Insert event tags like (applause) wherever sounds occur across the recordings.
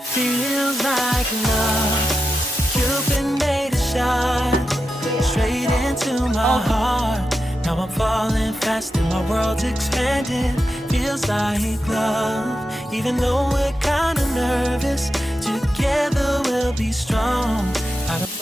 Feels like love. Cupid made a shot straight into my heart. Now I'm falling fast and my world's expanding. Feels like love. Even though we're kinda nervous, together we'll be strong. I don't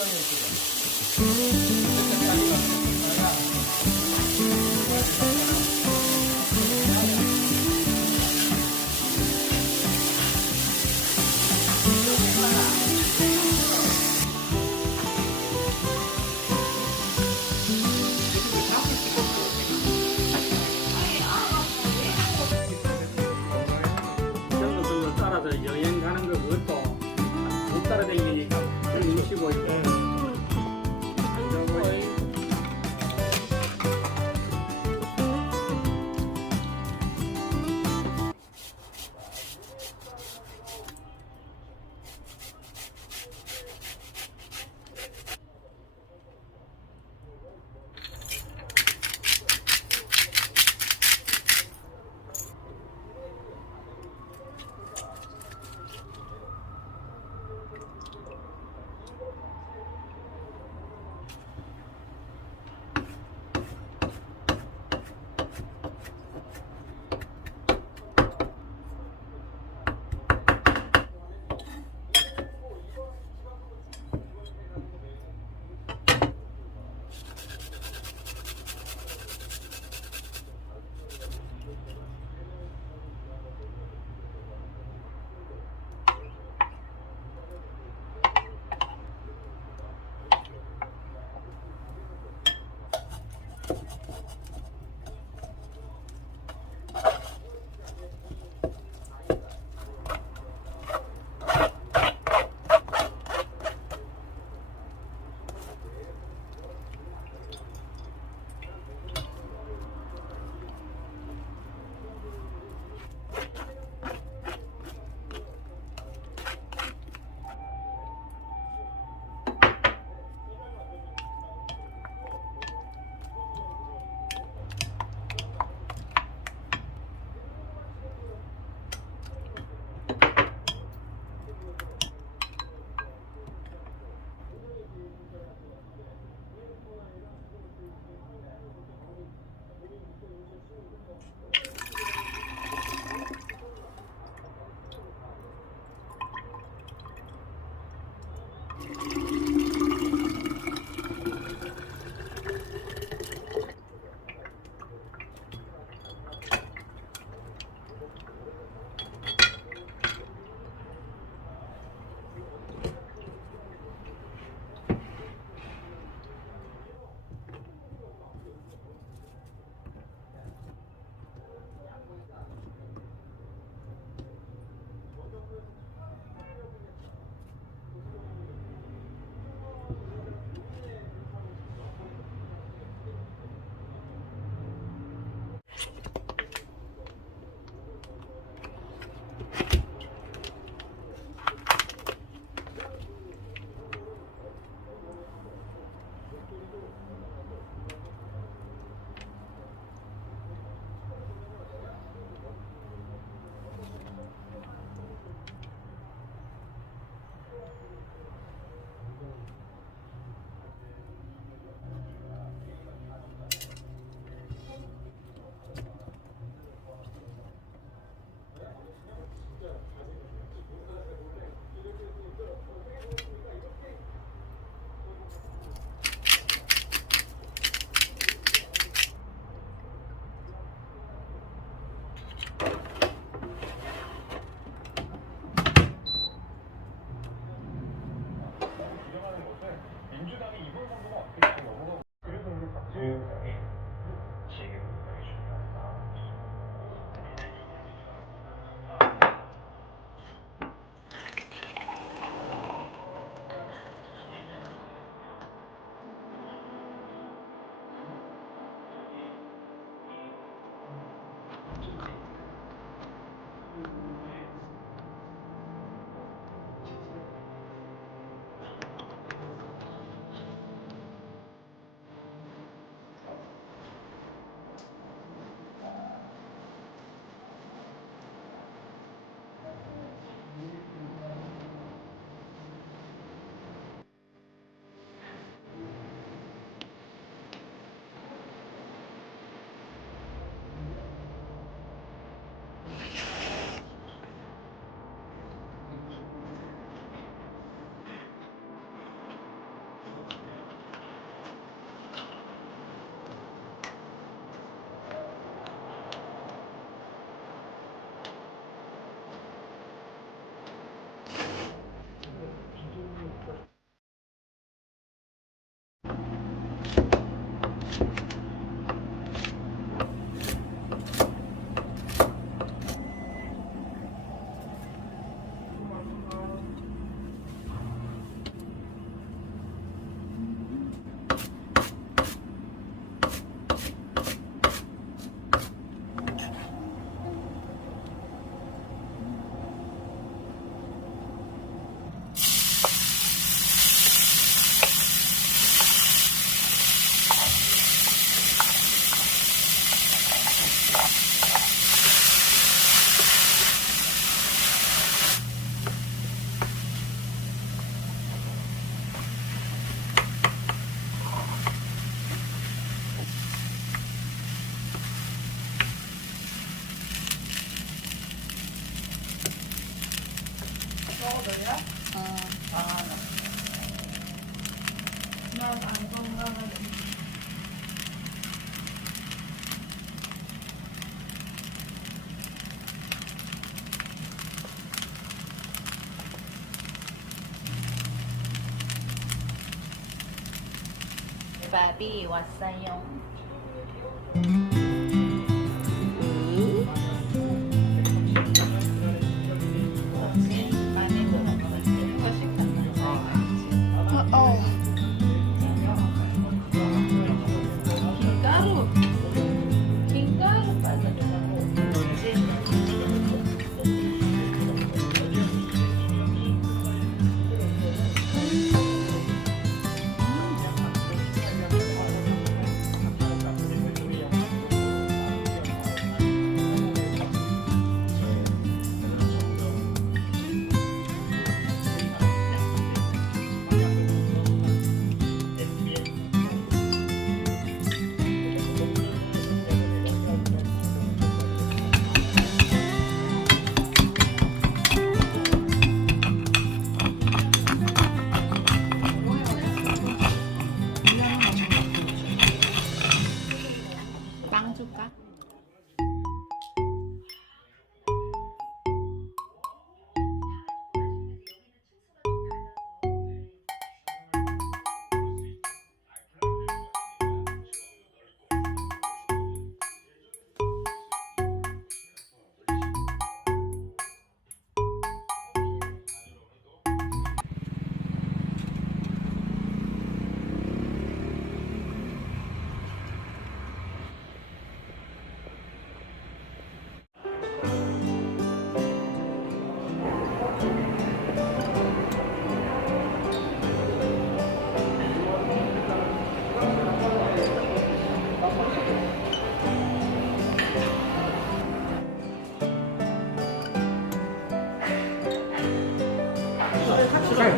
바비 왔어요.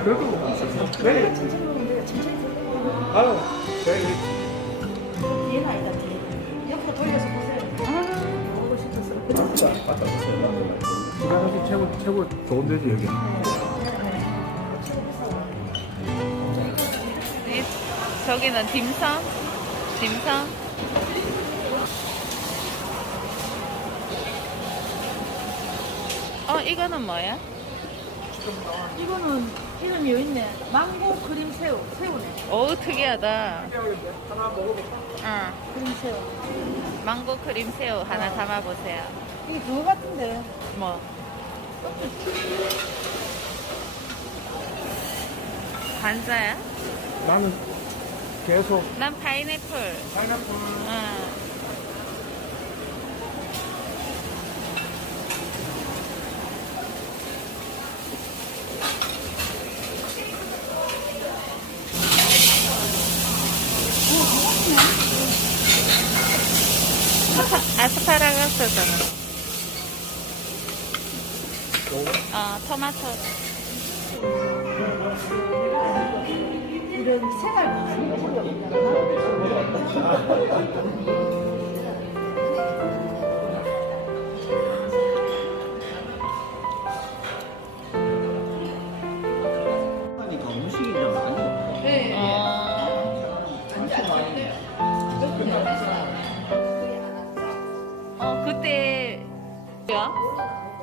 네, 그래도 네. 아유, 네. 얘는 아니다 옆으로 돌려서 보세요 보고 싶었어요 기가 사실 최고 최고 좋은 데지 여기. 이- 저기는 딤섬? 딤섬? 어, 이거는 뭐야? 이거는 이름이 여기 있네 망고 크림 새우 새우네 오, 특이하다. 하나 먹어볼까? 응. 크림 새우 망고 크림 새우 하나 담아보세요. 이게 그거 같은데 뭐? 관자야? 나는 계속 난 파인애플. 파인애플 응. 아스파라거스잖아. 어, 토마토. 이런 색깔 뭐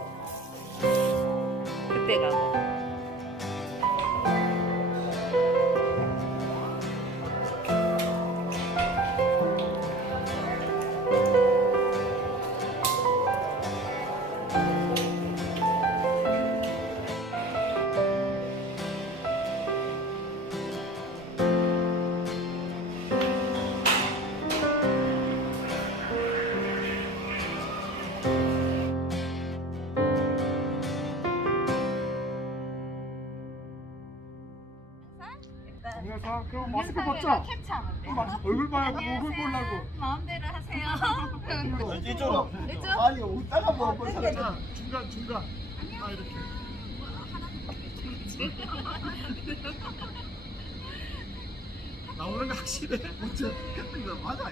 동영상 그럼 마스크 벗자. 마- 얼굴 봐야 얼굴 보려고. 마음대로 하세요. (laughs) 이쪽으로 아니 웃다가 뭐볼 사람 중간 중간. 아 이렇게. (laughs) 나오는 거 확실해. 맞아